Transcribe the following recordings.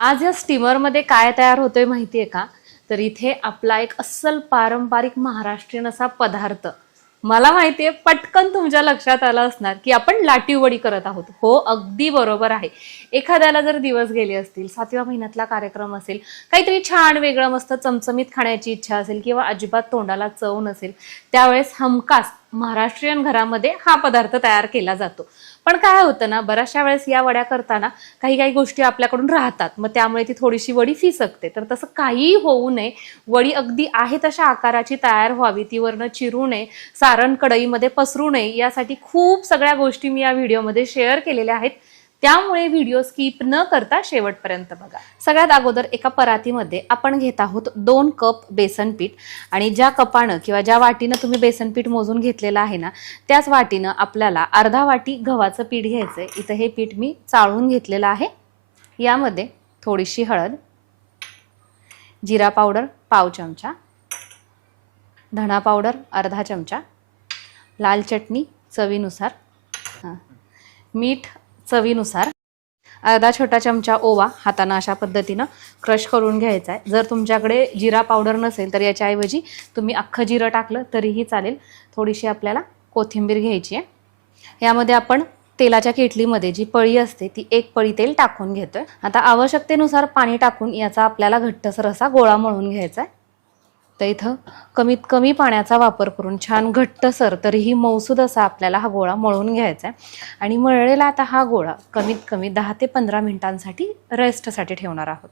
आज या स्टीमरमध्ये काय तयार होतोय माहितीये का? तर इथे आपला एक अस्सल पारंपरिक महाराष्ट्रीयन असा पदार्थ, मला माहितीये पटकन तुमच्या लक्षात आलं असणार की आपण लाटीवडी करत आहोत. हो, अगदी बरोबर आहे. एखाद्याला जर दिवस गेले असतील, 7व्या महिन्यातला कार्यक्रम असेल, काहीतरी छान वेगळं मस्त चमचमीत खाण्याची इच्छा असेल किंवा अजिबात तोंडाला चव नसेल, त्यावेळेस हमखास महाराष्ट्रीयन घरामध्ये हा पदार्थ तयार केला जातो. पण काय होतं ना, बऱ्याचशा वेळेस या वड्या करताना काही काही गोष्टी आपल्याकडून राहतात, मग त्यामुळे ती थोडीशी वडी फिसकते. तर तसं काहीही होऊ नये, वडी अगदी आहे तशा आकाराची तयार व्हावी, ती वरनं चिरू नये, सारण कढईमध्ये पसरू नये, यासाठी खूप सगळ्या गोष्टी मी या व्हिडिओमध्ये शेअर केलेल्या आहेत. त्यामुळे व्हिडिओ स्किप न करता शेवटपर्यंत बघा. सगळ्यात अगोदर एका परातीमध्ये आपण घेत आहोत 2 कप बेसन पीठ आणि ज्या कपानं किंवा ज्या वाटीनं तुम्ही बेसन पीठ मोजून घेतलेलं आहे ना, त्याच वाटीनं आपल्याला अर्धा वाटी गव्हाचं पीठ घ्यायचंय. इथं हे पीठ मी चाळून घेतलेलं आहे. यामध्ये थोडीशी हळद, जिरा पावडर पाव चमचा, धणा पावडर अर्धा चमचा, लाल चटणी चवीनुसार, मीठ चवीनुसार, अर्धा छोटा चमचा ओवा हाताने अशा पद्धतीनं क्रश करून घ्यायचा आहे. जर तुमच्याकडे जिरा पावडर नसेल तर याच्याऐवजी तुम्ही अख्खं जिरं टाकलं तरीही चालेल. थोडीशी आपल्याला कोथिंबीर घ्यायची आहे. यामध्ये आपण तेलाच्या केटलीमध्ये जी पळी असते ती 1 पळी तेल टाकून घेतोय. आता आवश्यकतेनुसार पाणी टाकून याचा आपल्याला घट्टसर असा गोळा मळून घ्यायचा आहे. तर इथं कमीत कमी पाण्याचा वापर करून छान घट्टसर तरीही मऊसूद असा आपल्याला हा गोळा मळून घ्यायचा आहे. आणि मळलेला आता हा गोळा कमीत कमी 10 ते 15 मिनिटांसाठी रेस्टसाठी ठेवणार आहोत.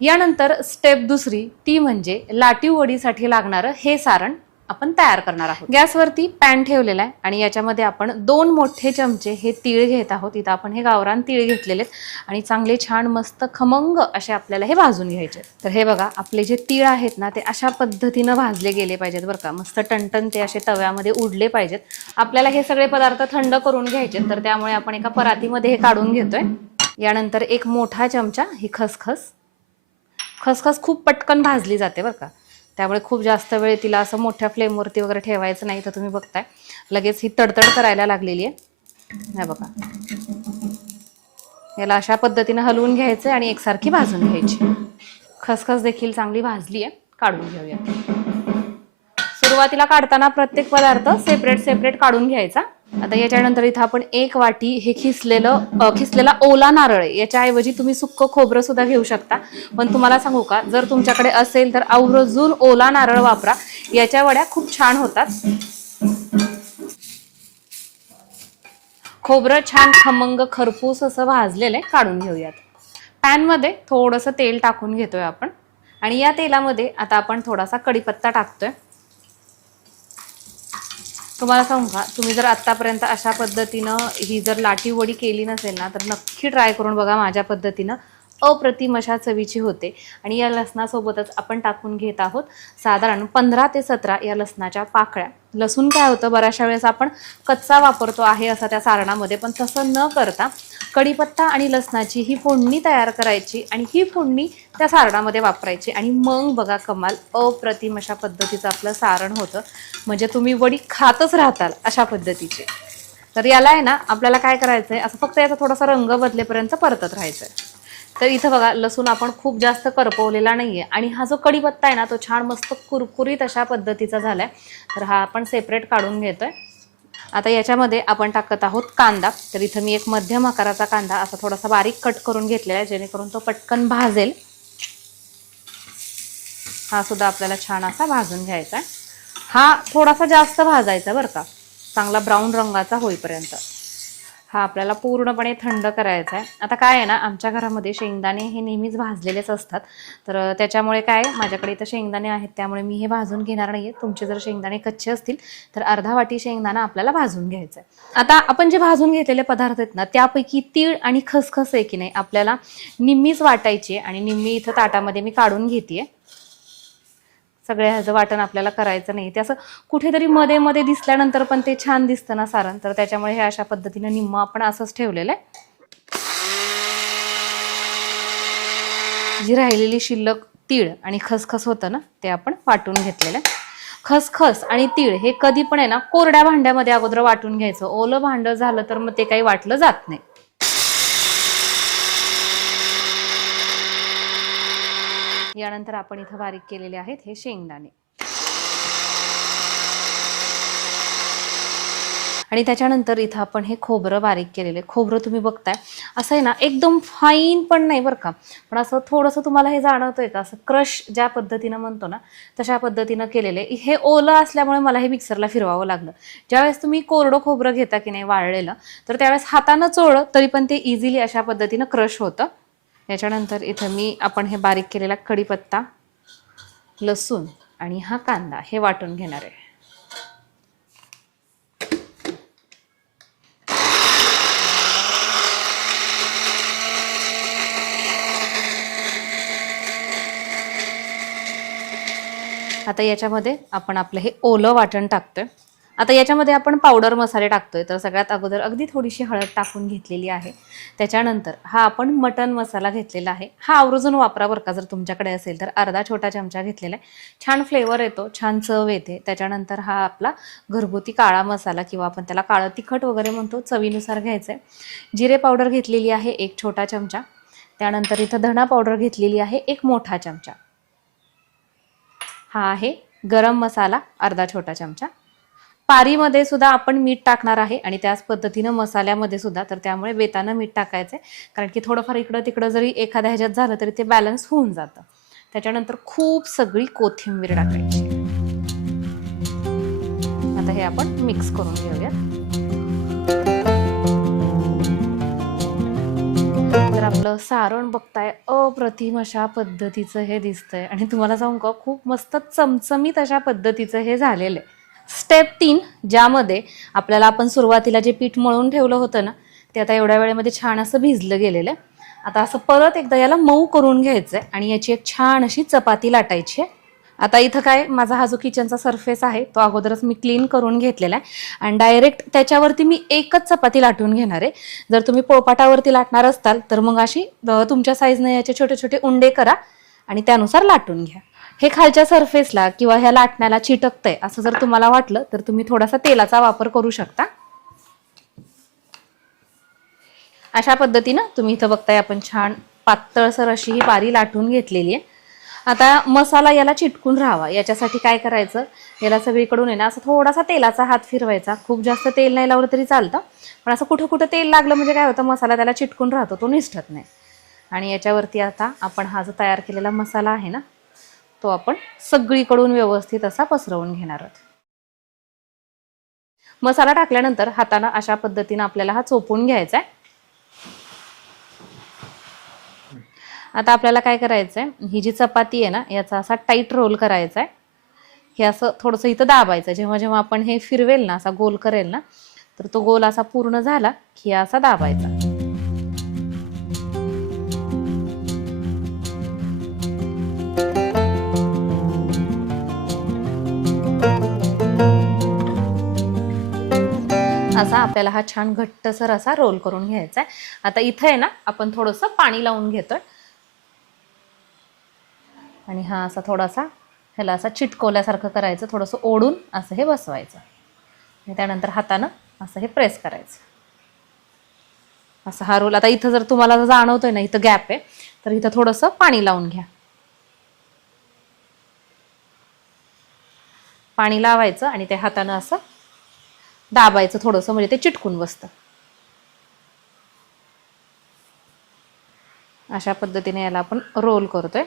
यानंतर स्टेप दुसरी, ती म्हणजे लाटीवडीसाठी लागणारं हे सारण आपण तयार करणार आहोत. गॅसवरती पॅन ठेवलेला आहे आणि याच्यामध्ये आपण 2 मोठे चमचे हे तीळ घेत आहोत. इथं आपण हे गावरान तीळ घेतलेले आहेत आणि चांगले छान मस्त खमंग असे आपल्याला हे भाजून घ्यायचे. तर हे बघा, आपले जे तीळ आहेत ना, ते अशा पद्धतीनं भाजले गेले पाहिजेत बरं का. मस्त टणटण ते असे तव्यामध्ये उडले पाहिजेत. आपल्याला हे सगळे पदार्थ थंड करून घ्यायचे, तर त्यामुळे आपण एका परातीमध्ये हे काढून घेतोय. यानंतर 1 मोठा चमचा ही खसखस. खसखस खूप पटकन भाजली जाते बरं का, त्यामुळे खूप जास्त वेळ तिला असं मोठ्या फ्लेमवरती वगैरे ठेवायचं नाही. तर तुम्ही बघताय लगेच ही तडतड करायला लागलेली आहे. हे बघा, याला अशा पद्धतीनं हलवून घ्यायचं आणि एकसारखी भाजून घ्यायची. खसखस देखील चांगली भाजली आहे, काढून घेऊया. सुरुवातीला काढताना प्रत्येक पदार्थ सेपरेट सेपरेट काढून घ्यायचा. आता याच्यानंतर इथं आपण 1 वाटी हे खिसलेला ओला नारळ आहे. याच्याऐवजी तुम्ही सुक्क खोबरं सुद्धा घेऊ शकता. पण तुम्हाला सांगू का, जर तुमच्याकडे असेल तर आवर्जून ओला नारळ वापरा. याच्या वड्या खूप छान होतात. खोबरं छान खमंग खरपूस असं भाजलेलं आहे, काढून घेऊयात. पॅनमध्ये थोडंसं तेल टाकून घेतोय आपण आणि या तेलामध्ये आता आपण थोडासा कढीपत्ता टाकतोय. तुम्हाला सांगू का, तुम्ही जर आत्तापर्यंत अशा पद्धतीनं ही जर लाटी वडी केली नसेल ना, तर नक्की ट्राय करून बघा. माझ्या पद्धतीनं अप्रतिम अशा चवीची होते. आणि या लसणासोबतच आपण टाकून घेत आहोत साधारण 15 ते 17 या लसणाच्या पाकळ्या. लसूण काय होतं, बऱ्याचशा वेळेस आपण कच्चा वापरतो आहे असा त्या सारणामध्ये, पण तसं न करता कढीपत्ता आणि लसणाची ही फोडणी तयार करायची आणि ही फोडणी त्या सारणामध्ये वापरायची. आणि मग बघा कमाल, अप्रतिम अशा पद्धतीचं आपलं सारण होतं. म्हणजे तुम्ही वडी खातच राहताल अशा पद्धतीचे. तर याला आहे ना, आपल्याला काय करायचं आहे, असं फक्त याचा थोडासा रंग बदलेपर्यंत परतत राहायचं आहे. तर इथं बघा, लसूण आपण खूप जास्त करपवलेला नाहीये आणि हा जो कढीपत्ता आहे ना, तो छान मस्त कुरकुरीत अशा पद्धतीचा झालाय. तर हा आपण सेपरेट काढून घेतोय. आता याच्यामध्ये आपण टाकत आहोत कांदा. तर इथं मी 1 मध्यम आकाराचा कांदा असा थोडासा बारीक कट करून घेतलेला आहे, जेणेकरून तो पटकन भाजेल. हा सुद्धा आपल्याला छान असा भाजून घ्यायचा आहे. हा थोडासा जास्त भाजायचा बरं का, चांगला ब्राऊन रंगाचा होईपर्यंत. हा आपल्याला पूर्णपणे थंड करायचा आहे. आता काय आहे ना, आमच्या घरामध्ये शेंगदाणे हे नेहमीच भाजलेलेच असतात. तर त्याच्यामुळे काय, माझ्याकडे इथं शेंगदाणे आहेत, त्यामुळे मी हे भाजून घेणार नाहीये. तुमचे जर शेंगदाणे कच्चे असतील तर अर्धा वाटी शेंगदाणा आपल्याला भाजून घ्यायचा आहे. आता आपण जे भाजून घेतलेले पदार्थ आहेत ना, त्यापैकी तीळ आणि खसखस आहे की नाही, आपल्याला निम्मीच वाटायची आणि निम्मी इथं ताटामध्ये मी काढून घेतेय. सगळ्या ह्याचं वाटण आपल्याला करायचं नाही. ते असं कुठेतरी मध्ये मध्ये दिसल्यानंतर पण ते छान दिसतं ना सारण, तर त्याच्यामुळे हे अशा पद्धतीने निम्म आपण असंच ठेवलेलं आहे. जी राहिलेली शिल्लक तीळ आणि खसखस होतं ना, ते आपण वाटून घेतलेलं आहे. खसखस आणि तीळ हे कधी पण आहे ना, कोरड्या भांड्यामध्ये अगोदर वाटून घ्यायचं. ओलं भांडं झालं तर मग ते काही वाटलं जात नाही. यानंतर आपण इथं बारीक केलेले आहेत हे शेंगदाणे आणि त्याच्यानंतर इथं आपण हे खोबरं बारीक केलेले. खोबरं तुम्ही बघताय असं आहे ना, एकदम फाईन पण नाही बरं का, पण असं थोडंसं तुम्हाला हे जाणवतंय का, असं क्रश ज्या पद्धतीनं म्हणतो ना तशा पद्धतीनं केलेले. हे ओलं असल्यामुळे मला हे मिक्सरला फिरवावं लागलं. ज्यावेळेस तुम्ही कोरडं खोबरं घेता की नाही वाळलेलं, तर त्यावेळेस हातानं चोळलं तरी पण ते इझिली अशा पद्धतीनं क्रश होतं. याच्यानंतर इथं आपण हे बारीक केलेला कढीपत्ता, लसूण आणि हा कांदा हे वाटून घेणार आहे. आता याच्यामध्ये आपण आपलं हे ओलं वाटण टाकतोय. आता याच्यामध्ये आपण पावडर मसाले टाकतोय. तर सगळ्यात अगोदर अगदी थोडीशी हळद टाकून घेतलेली आहे. त्याच्यानंतर हा आपण मटन मसाला घेतलेला आहे. हा आवर्जून वापरा बरं का, जर तुमच्याकडे असेल तर. अर्धा छोटा चमचा घेतलेला आहे. छान फ्लेवर येतो, छान चव येते. त्याच्यानंतर हा आपला घरगुती काळा मसाला किंवा आपण त्याला काळं तिखट वगैरे म्हणतो, चवीनुसार घ्यायचं आहे. जिरे पावडर घेतलेली आहे 1 छोटा चमचा. त्यानंतर इथं धणा पावडर घेतलेली आहे 1 मोठा चमचा. हा आहे गरम मसाला अर्धा छोटा चमचा. पारीमध्ये सुद्धा आपण मीठ टाकणार आहे आणि त्याच पद्धतीनं मसाल्यामध्ये सुद्धा. तर त्यामुळे बेतानं मीठ टाकायचं आहे, कारण की थोडंफार इकडं तिकडं जरी एखाद्या ह्याच्यात झालं तरी ते बॅलन्स होऊन जातं. त्याच्यानंतर खूप सगळी कोथिंबीर टाकायची. आता हे आपण मिक्स करून घेऊयात. तर आपलं सारण बघताय अप्रतिम अशा पद्धतीचं हे दिसतंय आणि तुम्हाला सांगू का, खूप मस्त चमचमीत अशा पद्धतीचं हे झालेलं आहे. स्टेप 3, ज्यामध्ये आपल्याला आपण सुरुवातीला जे पीठ मळून ठेवलं होतं ना, ते आता एवढ्या वेळेमध्ये छान असं भिजलं गेलेलं आहे. आता असं परत एकदा याला मऊ करून घ्यायचंय आणि याची एक छान अशी चपाती लाटायची आहे. आता इथं काय, माझा हा जो किचनचा सरफेस आहे तो अगोदरच मी क्लीन करून घेतलेला आहे आणि डायरेक्ट त्याच्यावरती मी एकच चपाती लाटून घेणार आहे. जर तुम्ही पोळपाटावरती लाटणार असताल तर मग अशी तुमच्या साईजने याचे छोटे छोटे उंडे करा आणि त्यानुसार लाटून घ्या. हे खालच्या सरफेसला किंवा ह्या लाटण्याला चिटकतंय असं जर तुम्हाला वाटलं तर तुम्ही थोडासा तेलाचा वापर करू शकता. अशा पद्धतीनं तुम्ही इथं बघताय आपण छान पातळसर अशी ही पारी लाटून घेतलेली आहे. आता मसाला याला चिटकून राहावा याच्यासाठी काय करायचं, याला सगळीकडून आहे ना असं थोडासा तेलाचा हात फिरवायचा. खूप जास्त तेल नाही लावलं तरी चालतं, पण असं कुठं कुठं तेल लागलं म्हणजे काय होतं, मसाला त्याला चिटकून राहतो, तो निसटत नाही. आणि याच्यावरती आता आपण हा जो तयार केलेला मसाला आहे ना, तो आपण सगळीकडून व्यवस्थित असा पसरवून घेणार आहोत. मसाला टाकल्यानंतर हाताने अशा पद्धतीने आपल्याला हा चोपून घ्यायचा आहे. आता आपल्याला काय करायचंय, ही जी चपाती आहे ना याचा असा टाईट रोल करायचा आहे. हे असं थोडंसं इथं दाबायचं. जेव्हा जेव्हा आपण हे फिरवेल ना, असा गोल करेल ना, तर तो गोल असा पूर्ण झाला की असा दाबायचा. असा आपल्याला हा छान घट्टसर असा रोल करून घ्यायचा आहे. आता इथं आहे ना आपण थोडंसं पाणी लावून घेतोय आणि हा असा थोडासा ह्याला असा चिटकवल्यासारखं करायचं, थोडंसं ओढून असं हे बसवायचं आणि त्यानंतर हातानं असं हे प्रेस करायचं. असं हा रोल. आता इथं जर तुम्हाला जाणवतोय ना इथं गॅप आहे, तर इथं थोडंसं पाणी लावून घ्या. पाणी लावायचं आणि त्या हातानं असं दाबायचं थोडंसं, म्हणजे ते चिटकून बसतं. अशा पद्धतीने याला आपण रोल करतोय.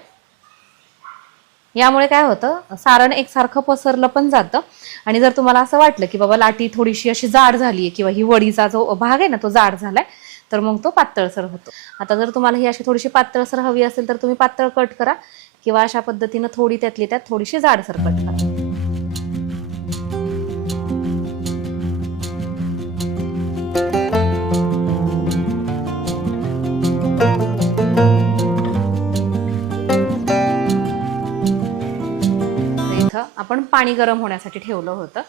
यामुळे काय होतं, सारण एकसारखं पसरलं पण जातं आणि जर तुम्हाला असं वाटलं की बाबा लाटी थोडीशी अशी जाड झाली किंवा ही वडीचा जो भाग आहे ना तो जाड झालाय, तर मग तो पातळसर होतो. आता जर तुम्हाला ही अशी थोडीशी पातळसर हवी असेल तर तुम्ही पातळ कट करा किंवा अशा पद्धतीनं थोडी त्यातली त्यात थोडीशी जाडसर कट करा. आपण पाणी गरम होण्यासाठी ठेवलं होतं.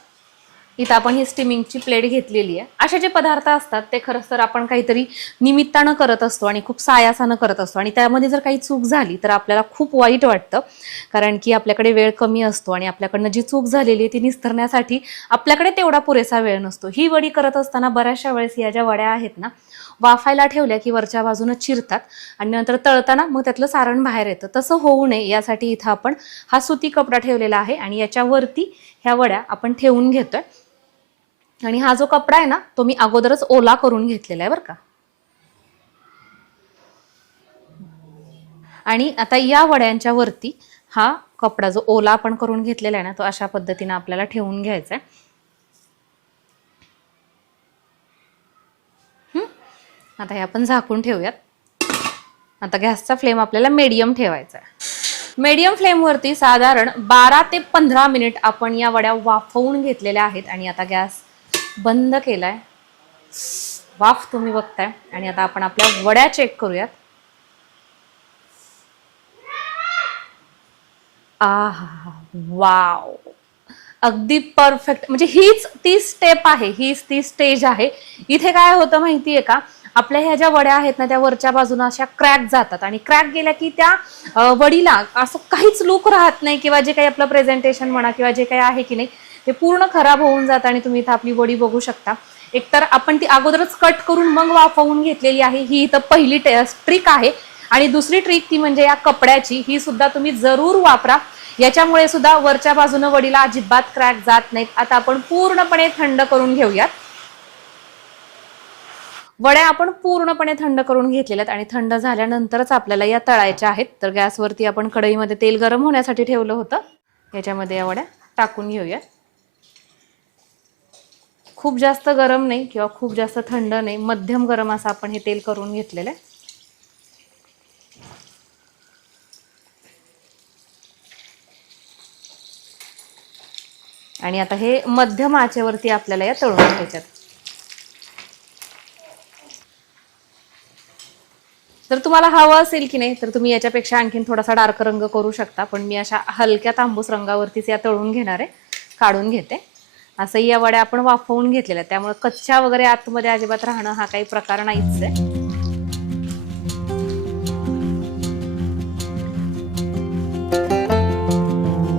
इथं आपण ही स्टीमिंगची प्लेट घेतलेली आहे. असे जे पदार्थ असतात ते खरंच तर आपण काहीतरी निमित्तानं करत असतो आणि खूप सायासानं करत असतो आणि त्यामध्ये जर काही चूक झाली तर आपल्याला खूप वाईट वाटतं, कारण की आपल्याकडे वेळ कमी असतो आणि आपल्याकडनं जी चूक झालेली आहे ती निस्तरण्यासाठी आपल्याकडे तेवढा पुरेसा वेळ नसतो. ही वडी करत असताना बऱ्याचशा वेळेस या ज्या वड्या आहेत ना वाफायला ठेवल्या की वरच्या बाजूनं चिरतात आणि नंतर तळताना मग त्यातलं सारण बाहेर येतं. तसं होऊ नये यासाठी इथं आपण हा सुती कपडा ठेवलेला आहे आणि याच्यावरती ह्या वड्या आपण ठेवून घेतोय. आणि हा जो कपडा आहे ना तो मी अगोदरच ओला करून घेतलेला आहे बरं का. आणि आता या वड्यांच्या वरती हा कपडा जो ओला आपण करून घेतलेला आहे ना तो अशा पद्धतीने आपल्याला ठेवून घ्यायचा आहे. आता हे आपण झाकून ठेवूयात. आता गॅसचा फ्लेम आपल्याला मीडियम ठेवायचा आहे. मीडियम फ्लेमवरती साधारण 12 ते 15 मिनिट आपण या वड्या वाफवून घेतलेल्या आहेत आणि आता गॅस बंद केलाय. वाफ तुम्ही बघताय आणि आता आपण आपल्या वड्या चेक करूयात. आहा, वाव, अगदी परफेक्ट. म्हणजे हीच ती स्टेप आहे, हीच ती स्टेज आहे. इथे काय होतं माहितीये का, आपल्या ह्या ज्या वड्या आहेत ना त्या वरच्या बाजूला अशा क्रॅक जातात आणि क्रॅक गेल्या की त्या वडीला असं काहीच लुक राहत नाही किंवा जे काही आपलं प्रेझेंटेशन म्हणा किंवा जे काही आहे की नाही ते पूर्ण खराब होऊन जातं. आणि तुम्ही इथं आपली वडी बघू शकता. एकतर आपण ती अगोदरच कट करून मग वाफवून घेतलेली आहे, ही इथं पहिली ट्रिक आहे. आणि दुसरी ट्रिक ती म्हणजे या कपड्याची, ही सुद्धा तुम्ही जरूर वापरा. याच्यामुळे सुद्धा वरच्या बाजूनं वडीला अजिबात क्रॅक जात नाहीत. आता आपण पूर्णपणे थंड करून घेऊयात. वड्या आपण पूर्णपणे थंड करून घेतलेल्यात आणि थंड झाल्यानंतरच आपल्याला या तळायच्या आहेत. तर गॅसवरती आपण कढईमध्ये तेल गरम होण्यासाठी ठेवलं होतं. याच्यामध्ये या वड्या टाकून घेऊया. खूप जास्त गरम नाही किंवा खूप जास्त थंड नाही, मध्यम गरम असं आपण हे तेल करून घेतलेलं आहे. आणि आता हे मध्यम आचेवरती आपल्याला या तळून घ्यायच्यात. जर तुम्हाला हवं असेल की नाही तर तुम्ही याच्यापेक्षा आणखीन थोडासा डार्क रंग करू शकता, पण मी अशा हलक्या तांबूस रंगावरतीच या तळून घेणार आहे. काढून घेते. असंही या वड्या आपण वाफवून घेतलेल्या, त्यामुळे कच्च्या वगैरे आतमध्ये अजिबात राहणं हा काही प्रकार नाहीच आहे.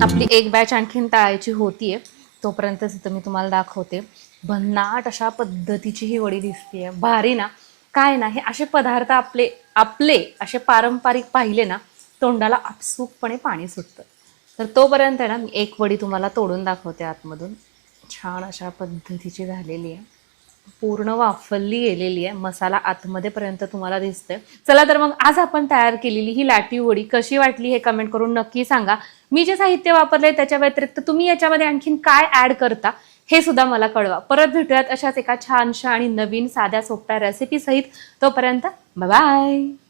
आपली एक बॅच आणखीन तळायची होतीये, तोपर्यंतच इथं मी तुम्हाला दाखवते. भन्नाट अशा पद्धतीची ही वडी दिसतीये. भारी ना. काय ना, हे असे पदार्थ आपले आपले असे पारंपरिक पाहिले ना तोंडाला आपसूकपणे पाणी सुटतं. तर तोपर्यंत आहे ना मी एक वडी तुम्हाला तोडून दाखवते आतमधून. छान अशा पद्धतीची झालेली आहे, पूर्ण वाफवली गेलेली आहे, मसाला आतमध्ये पर्यंत तुम्हाला दिसतोय. चला तर मग आज आपण तयार केलेली ही लाटीव वडी कशी वाटली हे कमेंट करून नक्की सांगा. मी जे साहित्य वापरले त्याच्या व्यतिरिक्त तुम्ही याच्यामध्ये आणखीन काय ऍड करता हे सुद्धा मला कळवा. परत भेटूयात अशाच एका छानशा आणि नवीन साध्या सोप्या रेसिपी सहित. तोपर्यंत बाय बाय.